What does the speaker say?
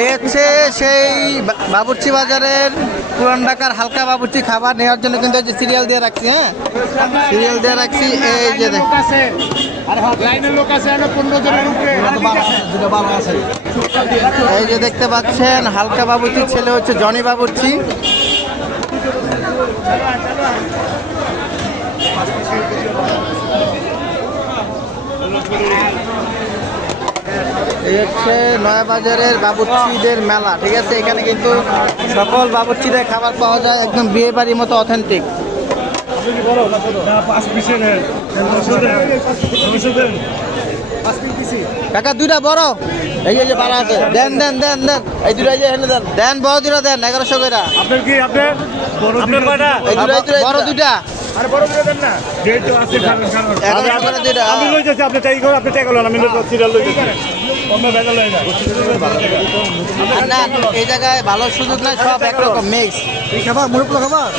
এই হচ্ছে সেই বাবুর্চি বাজারের পুরান ঢাকার হালকা বাবুর্চি খাবার নেওয়ার জন্য কিন্তু যে সিরিয়াল দিয়ে রাখছি। হ্যাঁ, সিরিয়াল দিয়ে রাখছি। এই যে এই যে দেখতে পাচ্ছেন হালকা বাবুর্চির ছেলে হচ্ছে জনি বাবুর্চি। এই হচ্ছে নয়াবাজারের বাবুর্চিদের মেলা। ঠিক আছে, এখানে কিন্তু সকল বাবুর্চিদের খাবার পাওয়া যায়, একদম বিয়ে বাড়ির মতো অথেন্টিক। কাকা দুইটা বড়, এই যে পাড়া আছে, দেন দেন দেন দেন, এই দুটা যে হেলে দেন, দেন বড় দুটা দেন 1100 করে। আপনার কি আপনার কয়টা? এই দুটা বড় দুইটা। আরে বড় করে দেন না, যেই তো আছে খান 1100 করে দুইটা। আমি লই যাচ্ছি, আপনি টাই করুন, আপনি টাই করুন, আমি সিরিয়াল লই যাচ্ছি, অন্য ব্যাগল লই না। না, এই জায়গায় ভালো সুযোগ নাই, সব একরকম মিক্স। এই খাবার মুরব্বি খাবার